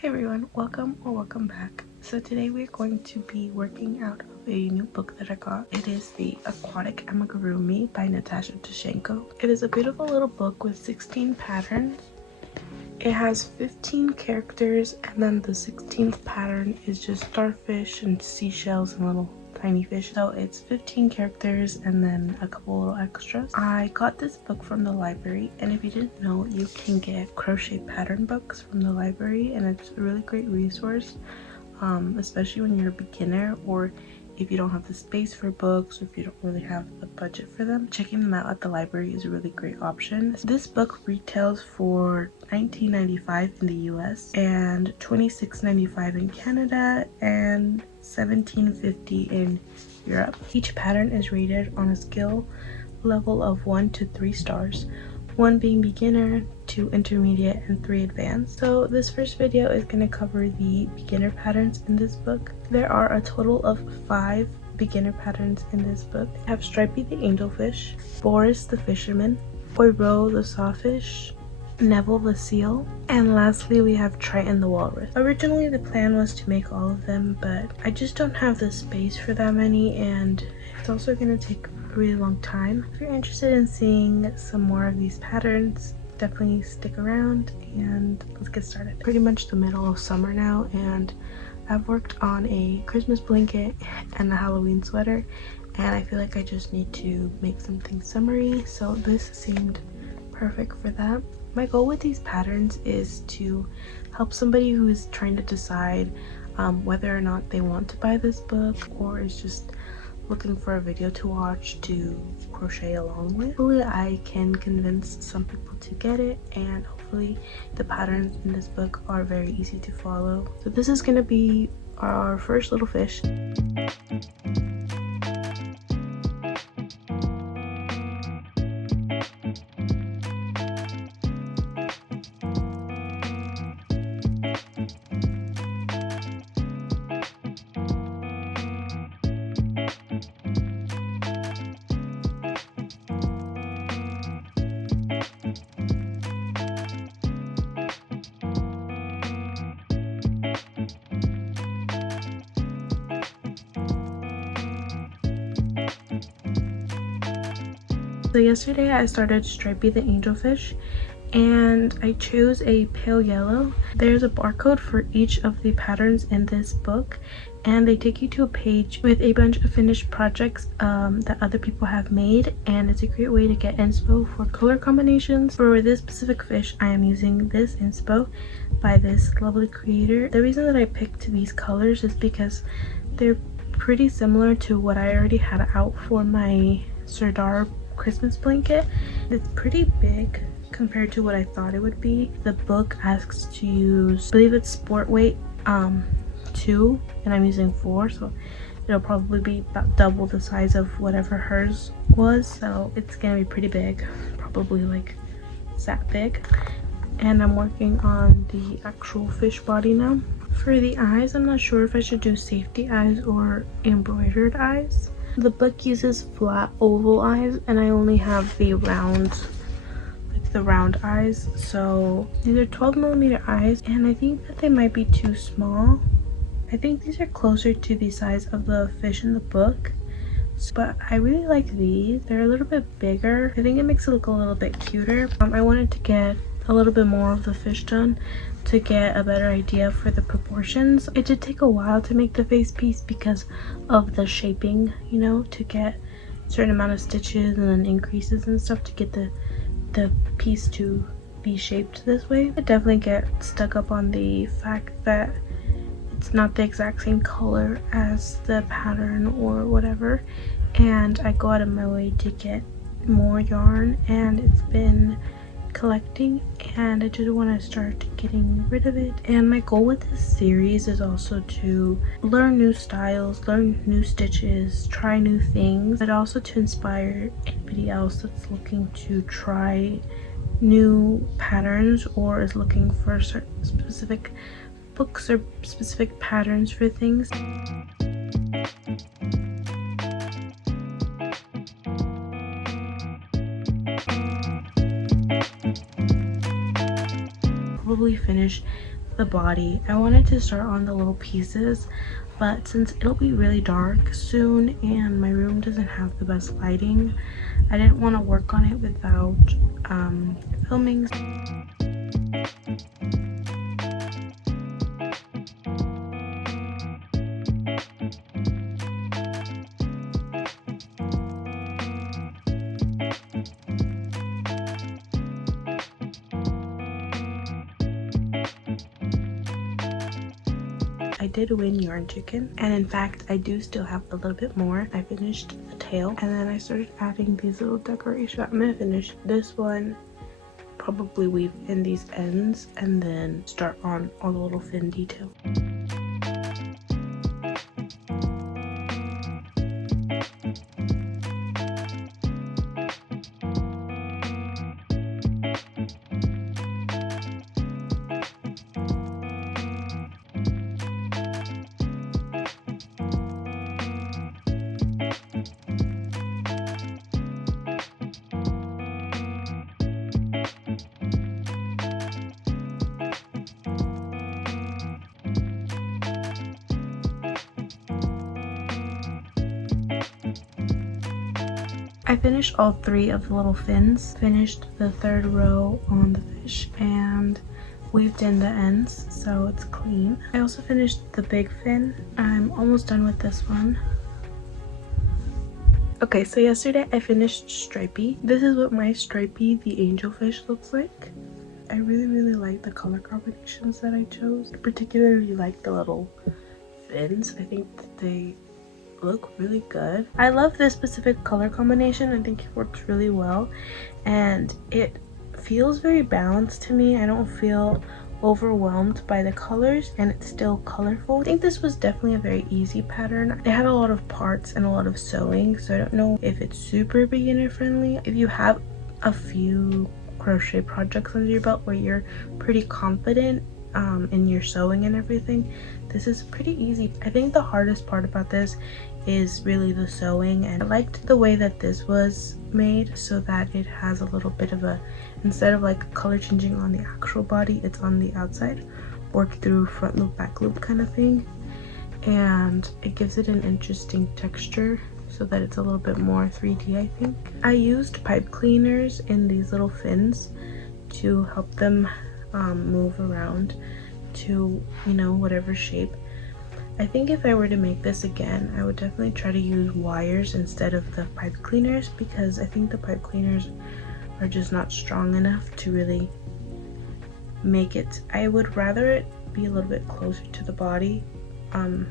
Hey everyone, welcome back. So today we're going to be working out of a new book that I got. It is the Aquatic Amigurumi by Natasha Tishchenko. It is a beautiful little book with 16 patterns. It has 15 characters and then the 16th pattern is just starfish and seashells and little tiny fish. So it's 15 characters and then a couple little extras. I got this book from the library, and if you didn't know, you can get crochet pattern books from the library, and it's a really great resource, especially when you're a beginner or if you don't have the space for books, or if you don't really have the budget for them. Checking them out at the library is a really great option. This book retails for $19.95 in the US and $26.95 in Canada and $17.50 in Europe. Each pattern is rated on a skill level of 1 to 3 stars, 1 being beginner, 2 intermediate, and 3 advanced. So this first video is going to cover the beginner patterns in this book. There are a total of 5 beginner patterns in this book. We have Stripey the angelfish, Boris the fisherman, Poirot the sawfish, Neville the seal, and lastly we have Triton the walrus. Originally the plan was to make all of them, but I just don't have the space for that many, and it's also going to take a really long time. If you're interested in seeing some more of these patterns, definitely stick around and let's get started. Pretty much the middle of summer now, and I've worked on a Christmas blanket and a Halloween sweater, and I feel like I just need to make something summery, so this seemed perfect for that. My goal with these patterns is to help somebody who is trying to decide whether or not they want to buy this book or is just looking for a video to watch to crochet along with. Hopefully I can convince some people to get it, and hopefully the patterns in this book are very easy to follow. So this is going to be our first little fish. So yesterday I started Stripey the angelfish, and I chose a pale yellow. There's a barcode for each of the patterns in this book, and they take you to a page with a bunch of finished projects that other people have made, and it's a great way to get inspo for color combinations. For this specific fish, I am using this inspo by this lovely creator. The reason that I picked these colors is because they're pretty similar to what I already had out for my Serdar Christmas blanket. It's pretty big compared to what I thought it would be. The book asks to use, I believe it's sport weight 2, and I'm using 4, so it'll probably be about double the size of whatever hers was, so it's gonna be pretty big, probably like that big. And I'm working on the actual fish body now. For the eyes, I'm not sure if I should do safety eyes or embroidered eyes. The book uses flat oval eyes, and I only have the round, like the round eyes. So these are 12mm eyes, and I think that they might be too small. I think these are closer to the size of the fish in the book, but I really like these. They're a little bit bigger. I think it makes it look a little bit cuter. I wanted to get a little bit more of the fish done to get a better idea for the proportions. It did take a while to make the face piece because of the shaping, you know, to get a certain amount of stitches and then increases and stuff to get the piece to be shaped this way. I definitely get stuck up on the fact that it's not the exact same color as the pattern or whatever, and I go out of my way to get more yarn, and it's been collecting, and I just want to start getting rid of it. And my goal with this series is also to learn new styles, learn new stitches, try new things, but also to inspire anybody else that's looking to try new patterns or is looking for certain specific books or specific patterns for things. Probably finish the body. I wanted to start on the little pieces, but since it'll be really dark soon and my room doesn't have the best lighting, I didn't want to work on it without filming. I did win Yarn Chicken, and in fact I do still have a little bit more. I finished the tail and then I started adding these little decorations. I'm gonna finish this one, probably weave in these ends, and then start on all the little fin detail. I finished all 3 of the little fins, finished the 3rd row on the fish, and weaved in the ends so it's clean. I also finished the big fin. I'm almost done with this one. Okay, so yesterday I finished Stripey. This is what my Stripey the angelfish looks like. I really like the color combinations that I chose. I particularly like the little fins. I think that they look really good. I love this specific color combination. I think it works really well and it feels very balanced to me. I don't feel overwhelmed by the colors and it's still colorful. I think this was definitely a very easy pattern. It had a lot of parts and a lot of sewing, so I don't know if it's super beginner friendly. If you have a few crochet projects under your belt where you're pretty confident in your sewing and everything, this is pretty easy. I think the hardest part about this is really the sewing, and I liked the way that this was made so that it has a little bit of a, instead of like color changing on the actual body, it's on the outside, work through front loop back loop kind of thing, and it gives it an interesting texture so that it's a little bit more 3D. I think I used pipe cleaners in these little fins to help them move around to, you know, whatever shape. I think if I were to make this again, I would definitely try to use wires instead of the pipe cleaners, because I think the pipe cleaners are just not strong enough to really make it. I would rather it be a little bit closer to the body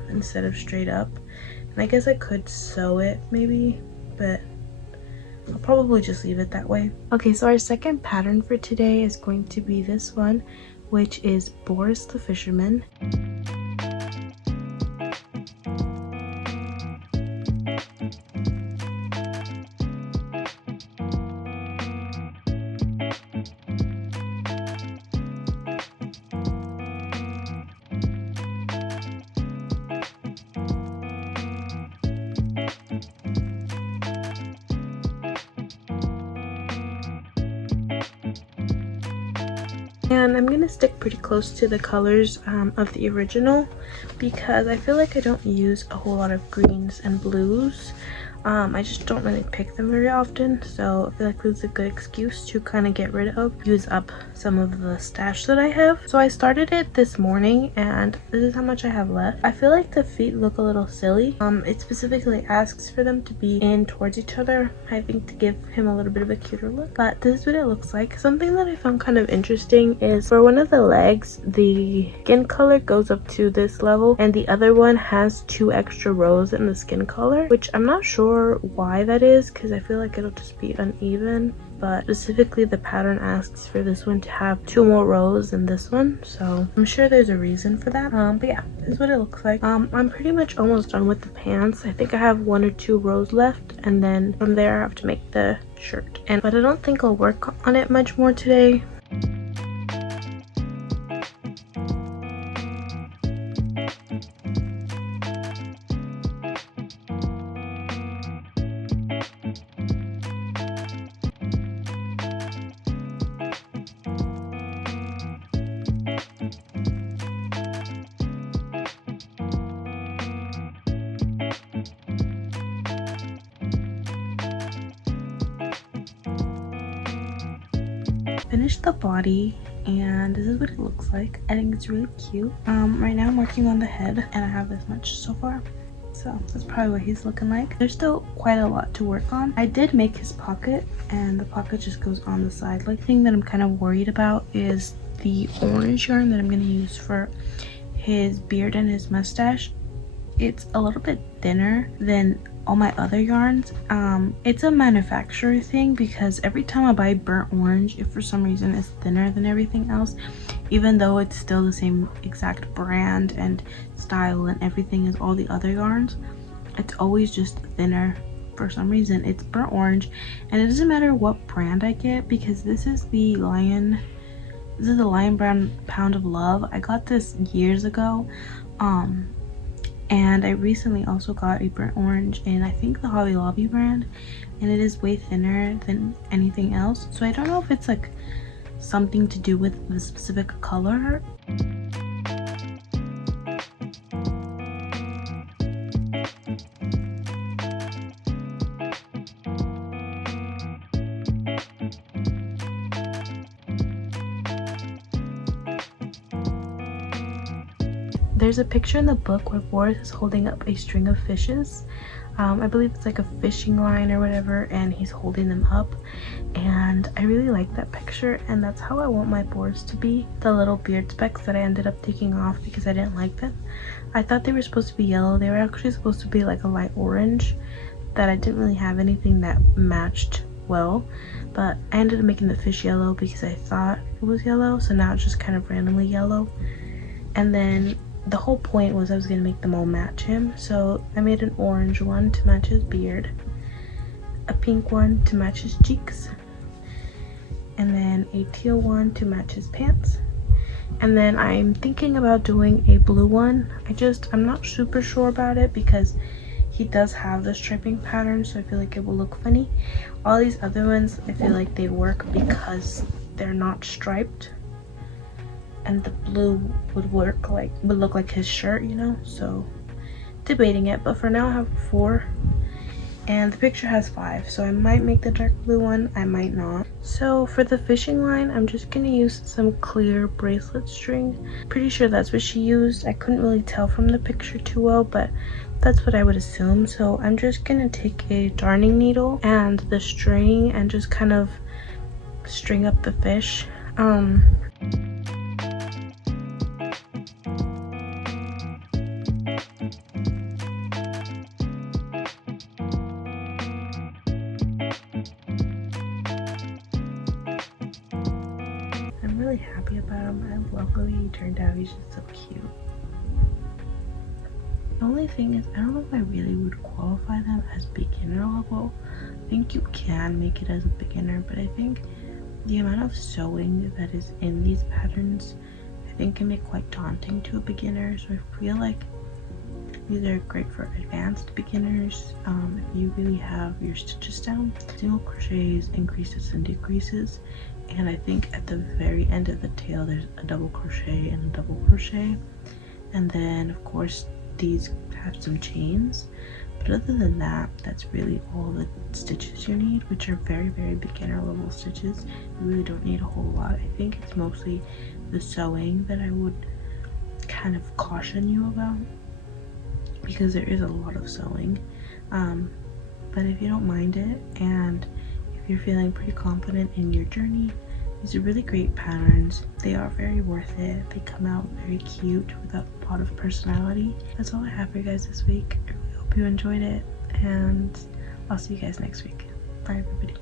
instead of straight up. And I guess I could sew it maybe, but I'll probably just leave it that way. Okay, so our second pattern for today is going to be this one, which is Boris the Fisherman. And I'm going to stick pretty close to the colors of the original because I feel like I don't use a whole lot of greens and blues. I just don't really pick them very often, so I feel like this is a good excuse to kind of get rid of, use up some of the stash that I have. So I started it this morning and this is how much I have left. I feel like the feet look a little silly. It specifically asks for them to be in towards each other, I think, to give him a little bit of a cuter look, but this is what it looks like. Something that I found kind of interesting is for one of the legs, the skin color goes up to this level and the other one has 2 extra rows in the skin color, which I'm not sure why that is because I feel like it'll just be uneven, but specifically the pattern asks for this one to have 2 more rows than this one, so I'm sure there's a reason for that. But yeah, this is what it looks like. I'm pretty much almost done with the pants. I think I have 1 or 2 rows left, and then from there I have to make the shirt, but I don't think I'll work on it much more today. finished the body and this is what it looks like. I think it's really cute. Right now I'm working on the head and I have this much so far. So that's probably what he's looking like. There's still quite a lot to work on. I did make his pocket and the pocket just goes on the side. Like, the thing that I'm kind of worried about is the orange yarn that I'm going to use for his beard and his mustache. It's a little bit thinner than all my other yarns. It's a manufacturer thing because every time I buy burnt orange, if for some reason it's thinner than everything else, even though it's still the same exact brand and style and everything as all the other yarns, it's always just thinner for some reason. It's burnt orange and it doesn't matter what brand I get because this is the Lion Brand Pound of Love. I got this years ago, and I recently also got a burnt orange in, I think, the Hobby Lobby brand, and it is way thinner than anything else. So I don't know if it's like something to do with the specific color. There's a picture in the book where Boris is holding up a string of fishes. I believe it's like a fishing line or whatever, and he's holding them up. And I really like that picture, and that's how I want my Boris to be. The little beard specks that I ended up taking off because I didn't like them. I thought they were supposed to be yellow. They were actually supposed to be like a light orange that I didn't really have anything that matched well. But I ended up making the fish yellow because I thought it was yellow, so now it's just kind of randomly yellow. And then the whole point was I was going to make them all match him, so I made an orange one to match his beard, a pink one to match his cheeks, and then a teal one to match his pants. And then I'm thinking about doing a blue one. I'm not super sure about it because he does have the striping pattern, so I feel like it will look funny. All these other ones, I feel like they work because they're not striped. And the blue would look like his shirt, you know. So debating it, but for now I have 4 and the picture has 5, so I might make the dark blue one, I might not. So for the fishing line, I'm just gonna use some clear bracelet string. Pretty sure that's what she used. I couldn't really tell from the picture too well, but that's what I would assume. So I'm just gonna take a darning needle and the string and just kind of string up the fish. I'm really happy about him. I love the way he turned out. He's just so cute. The only thing is, I don't know if I really would qualify them as beginner level. I think you can make it as a beginner, but I think the amount of sewing that is in these patterns, I think, can be quite daunting to a beginner. So I feel like these are great for advanced beginners. If you really have your stitches down, single crochets, increases and decreases, and I think at the very end of the tail there's a double crochet and a double crochet, and then of course these have some chains, but other than that, that's really all the stitches you need, which are very, very beginner level stitches. You really don't need a whole lot. I think it's mostly the sewing that I would kind of caution you about, because there is a lot of sewing. But if you don't mind it, and if you're feeling pretty confident in your journey, these are really great patterns. They are very worth it. They come out very cute with a lot of personality. That's all I have for you guys this week. I really hope you enjoyed it, and I'll see you guys next week. Bye everybody.